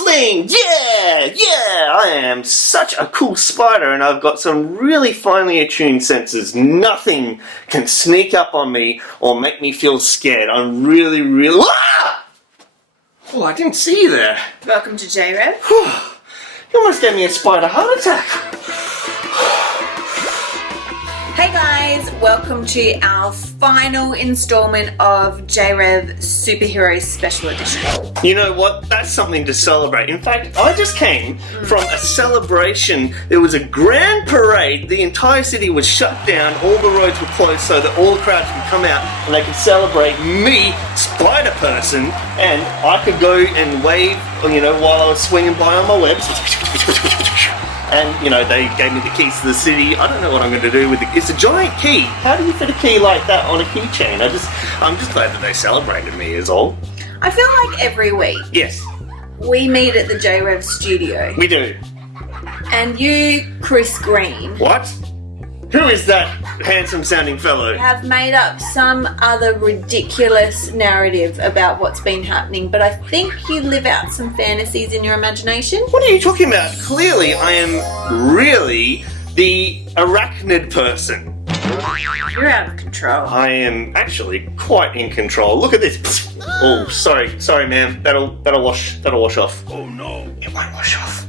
sling! Yeah! I am such a cool spider, and I've got some really finely attuned senses. Nothing can sneak up on me or make me feel scared. I'm really... Ah! Oh, I didn't see you there. Welcome to JRev. You almost gave me a spider heart attack. Hey guys, welcome to our final installment of JRev Superheroes Special Edition. You know what? That's something to celebrate. In fact, I just came from a celebration. There was a grand parade. The entire city was shut down. All the roads were closed so that all the crowds could come out and they could celebrate me, Spider Person, and I could go and wave, while I was swinging by on my webs. And, they gave me the keys to the city. I don't know what I'm going to do with it. It's a giant key. How do you fit a key like that on a keychain? I'm just glad that they celebrated me is all. I feel like every week Yes, we meet at the JRev studio. we do. And you, Chris Green, What? Who is that handsome sounding fellow? have made up some other ridiculous narrative about what's been happening, but I think you live out some fantasies in your imagination. What are you talking about? Clearly, I am really the arachnid person. You're out of control. I am actually quite in control. Look at this. Oh, sorry, ma'am. That'll wash off. Oh no, it won't wash off.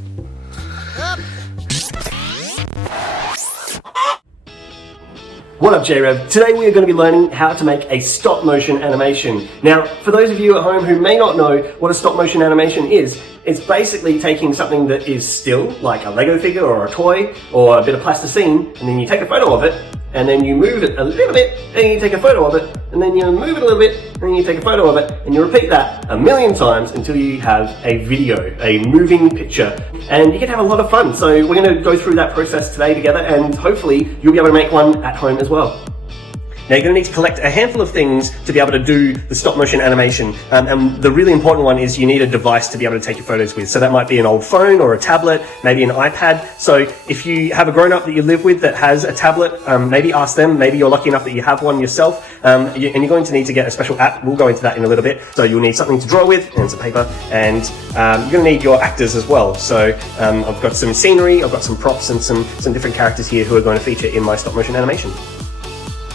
What up, JRev? Today we are going to be learning how to make a stop motion animation. Now, for those of you at home who may not know what a stop motion animation is, it's basically taking something that is still, like a Lego figure or a toy or a bit of plasticine, and then you take a photo of it, and then you move it a little bit, and you take a photo of it, and then you move it a little bit, and then you take a photo of it, and you repeat that a million times until you have a video, a moving picture, and you get to have a lot of fun. So we're going to go through that process today together, and hopefully you'll be able to make one at home as well. Now you're going to need to collect a handful of things to be able to do the stop motion animation, and the really important one is you need a device to be able to take your photos with. So that might be an old phone or a tablet, maybe an iPad. So if you have a grown-up that you live with that has a tablet, maybe ask them. Maybe you're lucky enough that you have one yourself, and you're going to need to get a special app. We'll go into that in a little bit. So you'll need something to draw with and some paper, and you're going to need your actors as well. So I've got some scenery, I've got some props and some different characters here who are going to feature in my stop motion animation.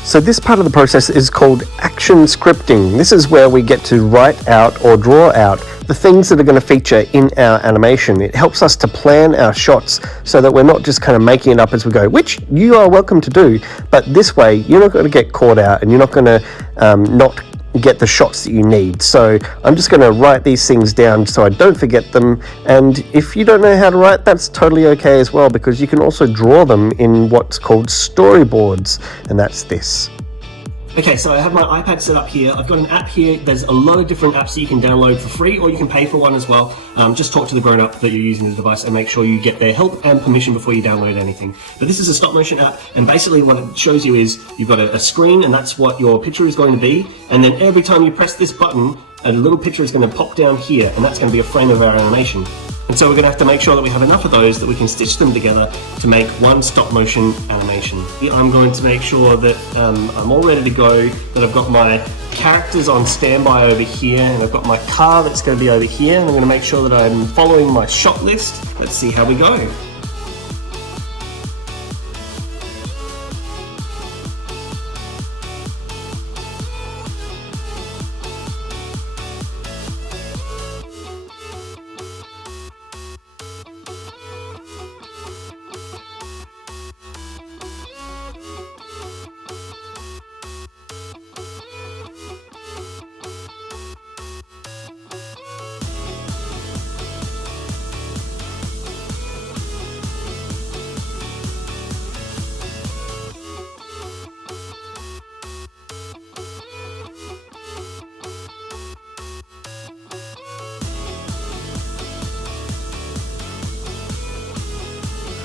So this part of the process is called action scripting. This is where we get to write out or draw out the things that are going to feature in our animation. It helps us to plan our shots so that we're not just kind of making it up as we go, which you are welcome to do, but this way you're not going to get caught out and you're not going to not get the shots that you need. So I'm just going to write these things down so I don't forget them, and if you don't know how to write, that's totally okay as well, because you can also draw them in what's called storyboards, and that's this. Okay, so I have my iPad set up here. I've got an app here. There's a lot of different apps that you can download for free, or you can pay for one as well. Just talk to the grown-up that you're using the device and make sure you get their help and permission before you download anything. But this is a stop motion app, and basically what it shows you is you've got a screen, and that's what your picture is going to be, and then every time you press this button, a little picture is going to pop down here, and that's going to be a frame of our animation. And so we're going to have to make sure that we have enough of those that we can stitch them together to make one stop motion animation. I'm going to make sure that I'm all ready to go, that I've got my characters on standby over here, and I've got my car that's going to be over here, and I'm going to make sure that I'm following my shot list. Let's see how we go.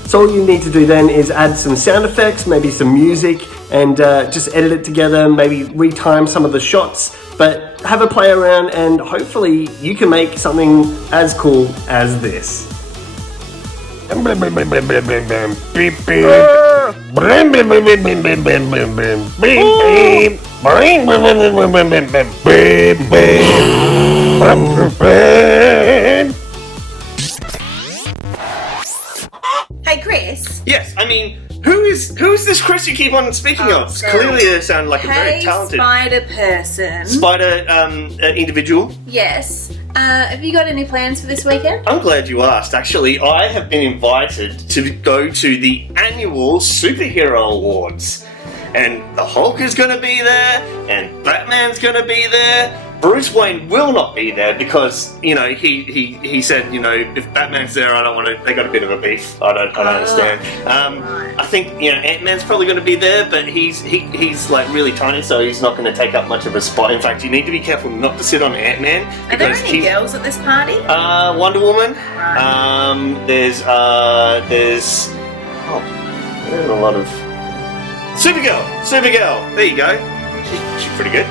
So all you need to do then is add some sound effects, maybe some music, and just edit it together, maybe retime some of the shots, but have a play around, and hopefully you can make something as cool as this. mean, who is this Chris you keep on speaking of? Sorry. Clearly they sound like a very talented spider person. spider individual. Yes. Have you got any plans for this weekend? I'm glad you asked. Actually, I have been invited to go to the annual Superhero Awards. And the Hulk is going to be there, and Batman's going to be there. Bruce Wayne will not be there because, you know, he said, you know, if Batman's there, I don't want to. They got a bit of a beef. I don't understand. I think, you know, Ant-Man's probably going to be there, but he's like really tiny, so he's not going to take up much of a spot. In fact, you need to be careful not to sit on Ant-Man. Are there any girls at this party? Wonder Woman. Right. There's a lot of. Supergirl. There you go. She's pretty good.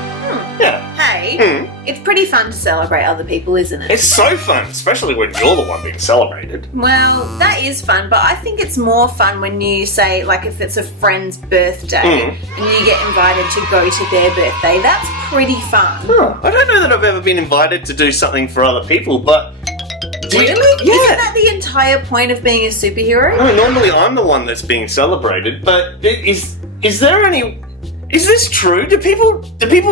Yeah. Hey, it's pretty fun to celebrate other people, isn't it? It's so fun, especially when you're the one being celebrated. Well, that is fun, but I think it's more fun when you say, like, if it's a friend's birthday and you get invited to go to their birthday. That's pretty fun. Oh, I don't know that I've ever been invited to do something for other people, but... Really? Yeah. Isn't that the entire point of being a superhero? No, normally I'm the one that's being celebrated, but is there any... Is this true? Do people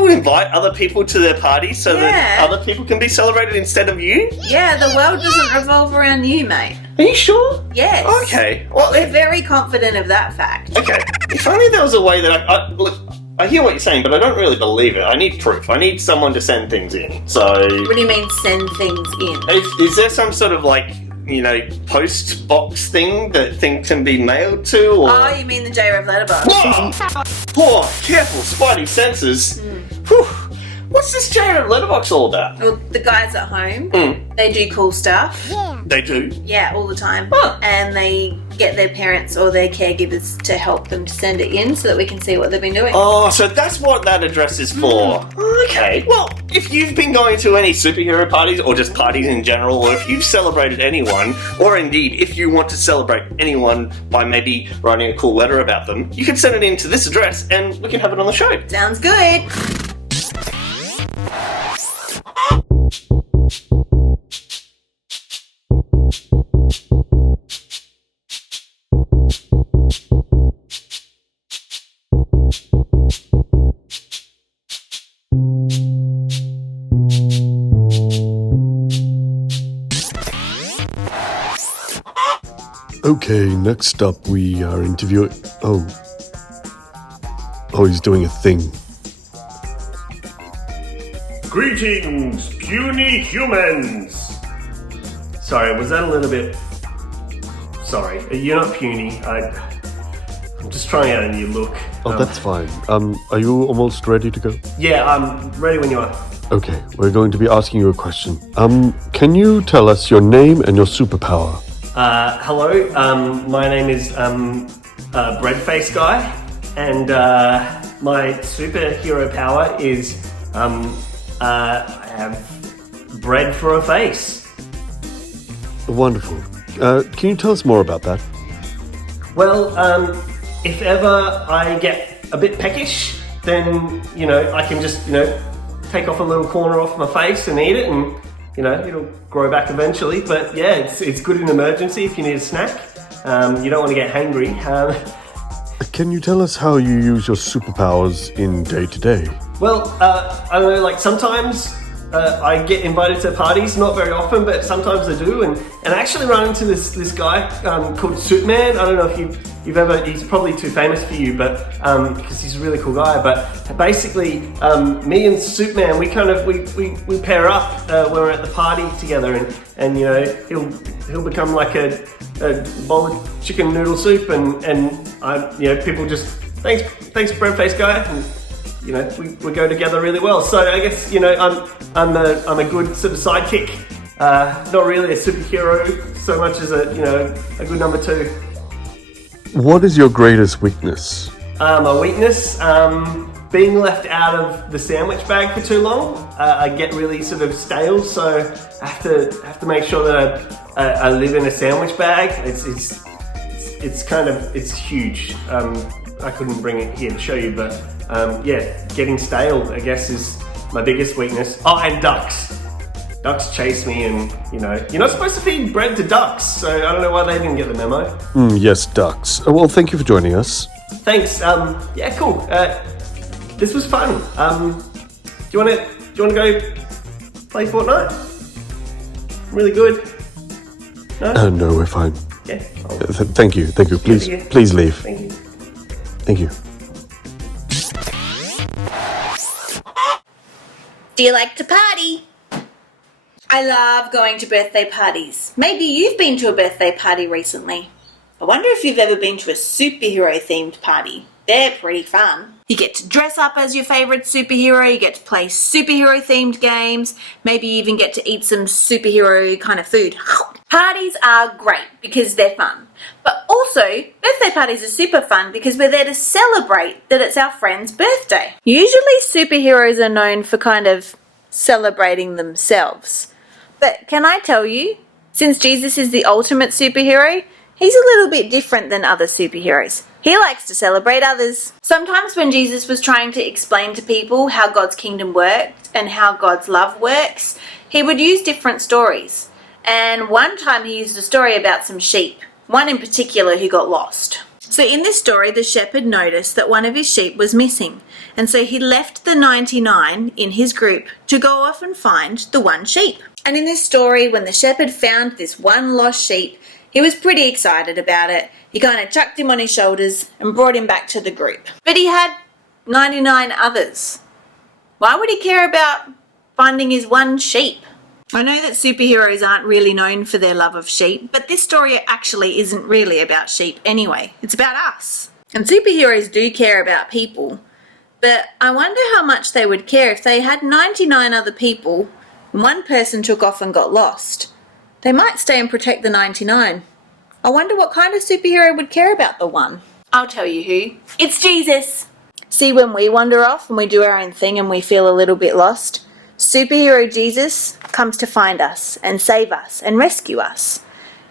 invite other people to their parties so that other people can be celebrated instead of you? Yeah, the world doesn't revolve around you, mate. Are you sure? Yes. Okay. Well, We're very confident of that fact. okay. If only there was a way that look. I hear what you're saying, but I don't really believe it. I need proof. I need someone to send things in. So. What do you mean send things in? Is there some sort of like, you know, post box thing that things can be mailed to? Or... Oh, you mean the JRev letterbox? Oh, careful, spidey senses. Whew. What's this JRev letterbox all about? Well, the guys at home, they do cool stuff. They do? Yeah, all the time. Huh. And they get their parents or their caregivers to help them to send it in so that we can see what they've been doing. Oh, so that's what that address is for. Okay. Well, if you've been going to any superhero parties or just parties in general, or if you've celebrated anyone, or indeed if you want to celebrate anyone by maybe writing a cool letter about them, you can send it in to this address and we can have it on the show. Sounds good. Okay, next up we are interviewing... Oh, he's doing a thing. Greetings, puny humans! Sorry, was that a little bit... Sorry, you're not puny. I'm just trying out a new look. Oh, that's fine. Are you almost ready to go? Yeah, I'm ready when you are. Okay, we're going to be asking you a question. Can you tell us your name and your superpower? Hello, my name is Breadface Guy, and my superhero power is I have bread for a face. Wonderful. Can you tell us more about that? Well, if ever I get a bit peckish, then, you know, I can just, you know, take off a little corner off my face and eat it, and, you know, it'll grow back eventually. But yeah, it's good in emergency if you need a snack. You don't want to get hangry. Can you tell us how you use your superpowers in day-to-day? Well, I don't know, like sometimes I get invited to parties, not very often, but sometimes I do, and I actually run into this guy called Superman. I don't know if you've ever, he's probably too famous for you, but because he's a really cool guy, but basically me and Superman, we pair up when we're at the party together, and you know, he'll become like a bowl of chicken noodle soup, and you know, people just, thanks Breadface Guy, and you know, we go together really well. So I guess, you know, I'm a good sort of sidekick. Not really a superhero so much as a good number two. What is your greatest weakness? My weakness, being left out of the sandwich bag for too long. I get really sort of stale, so I have to make sure that I live in a sandwich bag. It's huge. I couldn't bring it here to show you, but yeah, getting stale, I guess, is my biggest weakness. Oh, and ducks. ducks chase me and, you know, you're not supposed to feed bread to ducks, so I don't know why they didn't get the memo. Yes, ducks. Well, thank you for joining us. Thanks, yeah, cool. This was fun. Do you wanna go play Fortnite? Really good? No? No, we're fine. Yeah. Thank you. Please leave. Thank you. Thank you. Do you like to party? I love going to birthday parties. Maybe you've been to a birthday party recently. I wonder if you've ever been to a superhero themed party. They're pretty fun. You get to dress up as your favourite superhero, you get to play superhero themed games, maybe you even get to eat some superhero kind of food. Parties are great because they're fun. But also, birthday parties are super fun because we're there to celebrate that it's our friend's birthday. Usually superheroes are known for kind of celebrating themselves. But can I tell you, since Jesus is the ultimate superhero, he's a little bit different than other superheroes. He likes to celebrate others. Sometimes when Jesus was trying to explain to people how God's kingdom worked and how God's love works, he would use different stories. And one time he used a story about some sheep, one in particular who got lost. So in this story, the shepherd noticed that one of his sheep was missing, and so he left the 99 in his group to go off and find the one sheep. And in this story, when the shepherd found this one lost sheep, he was pretty excited about it. He kind of chucked him on his shoulders and brought him back to the group. But he had 99 others. Why would he care about finding his one sheep? I know that superheroes aren't really known for their love of sheep, but this story actually isn't really about sheep anyway. It's about us. And superheroes do care about people, but I wonder how much they would care if they had 99 other people and one person took off and got lost. They might stay and protect the 99. I wonder what kind of superhero would care about the one. I'll tell you who. It's Jesus. See, when we wander off and we do our own thing and we feel a little bit lost, superhero Jesus comes to find us and save us and rescue us.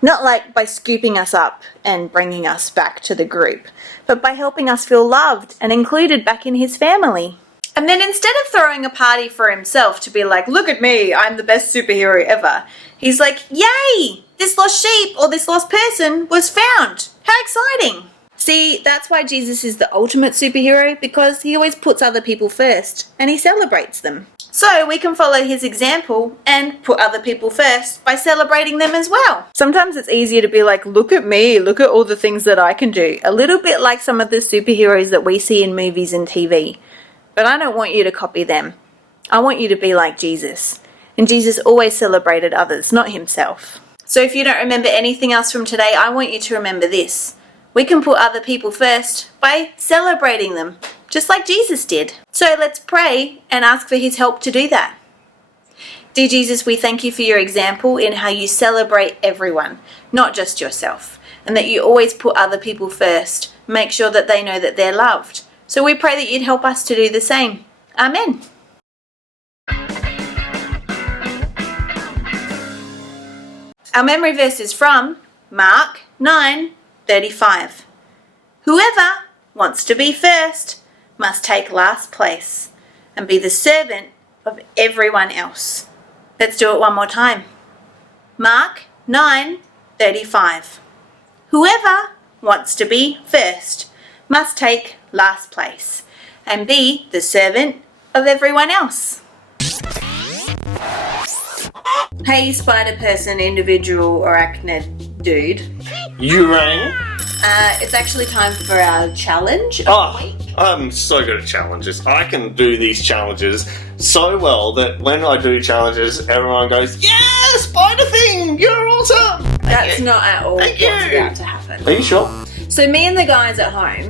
Not like by scooping us up and bringing us back to the group, but by helping us feel loved and included back in his family. And then instead of throwing a party for himself to be like, look at me, I'm the best superhero ever, he's like, yay, this lost sheep or this lost person was found. How exciting. See, that's why Jesus is the ultimate superhero, because he always puts other people first and he celebrates them. So we can follow his example and put other people first by celebrating them as well. Sometimes it's easier to be like, look at me, look at all the things that I can do. A little bit like some of the superheroes that we see in movies and TV. But I don't want you to copy them. I want you to be like Jesus. And Jesus always celebrated others, not himself. So if you don't remember anything else from today, I want you to remember this. We can put other people first by celebrating them, just like Jesus did. So let's pray and ask for his help to do that. Dear Jesus, we thank you for your example in how you celebrate everyone, not just yourself, and that you always put other people first. Make sure that they know that they're loved. So we pray that you'd help us to do the same. Amen. Our memory verse is from Mark 9:35. Whoever wants to be first must take last place and be the servant of everyone else. Let's do it one more time. Mark 9:35. Whoever wants to be first must take last place and be the servant of everyone else. Hey, spider person, individual, arachnid dude. You rang? It's actually time for our challenge of the week. I'm so good at challenges. I can do these challenges so well that when I do challenges, everyone goes, yeah, spider thing, you're awesome. That's not at all Thank what's you. about to happen. Are you sure? So me and the guys at home,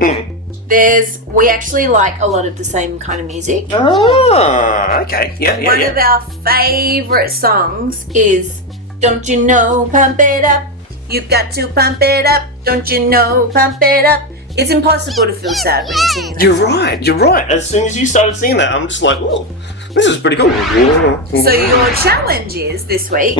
we actually like a lot of the same kind of music. Ah, okay. Yeah. One of our favourite songs is Don't You Know, Pump It Up. You got to pump it up. Don't you know, pump it up. It's impossible to feel sad when you're singing that. You're right. As soon as you started singing that, I'm just like, oh, this is pretty cool. So your challenge is this week,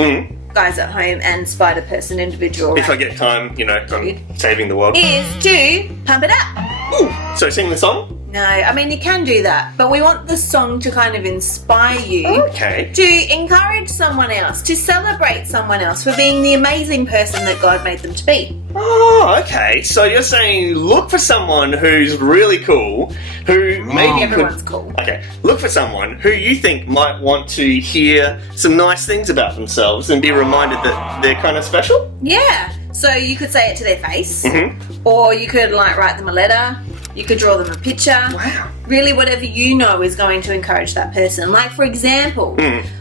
guys at home and spider person individual, If I get time, I'm saving the world. is to pump it up. Ooh, so sing the song? No, I mean, you can do that, but we want the song to kind of inspire you Okay. to encourage someone else, to celebrate someone else for being the amazing person that God made them to be. Oh, okay. So you're saying look for someone who's really cool, who maybe Everyone's cool. Okay, look for someone who you think might want to hear some nice things about themselves and be reminded that they're kind of special. Yeah, so you could say it to their face, Mm-hmm. or you could like write them a letter, you could draw them a picture. Wow. Really, whatever you know is going to encourage that person. Like, for example,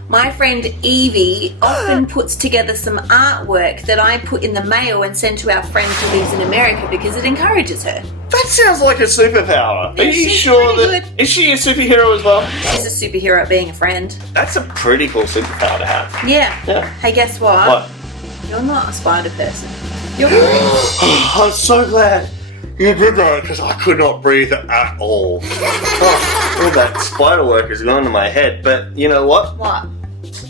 my friend Evie often puts together some artwork that I put in the mail and send to our friend who lives in America because it encourages her. That sounds like a superpower. Are you she's sure pretty that is she a superhero as well? She's a superhero at being a friend. That's a pretty cool superpower to have. Yeah. Yeah. Hey, guess what? What? You're not a spider person. You're free. I'm so glad you did that because I could not breathe at all. All that spider work has gone to my head, but you know what? What?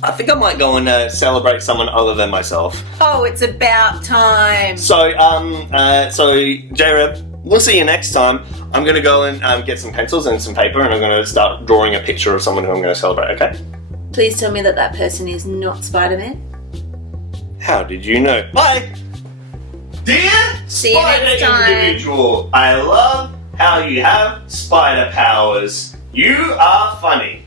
I think I might go and celebrate someone other than myself. Oh, it's about time. So, JRev, we'll see you next time. I'm going to go and get some pencils and some paper, and I'm going to start drawing a picture of someone who I'm going to celebrate, okay? Please tell me that that person is not Spider-Man. How did you know? Bye! Dear See you spider next time. individual, I love how you have spider powers. You are funny.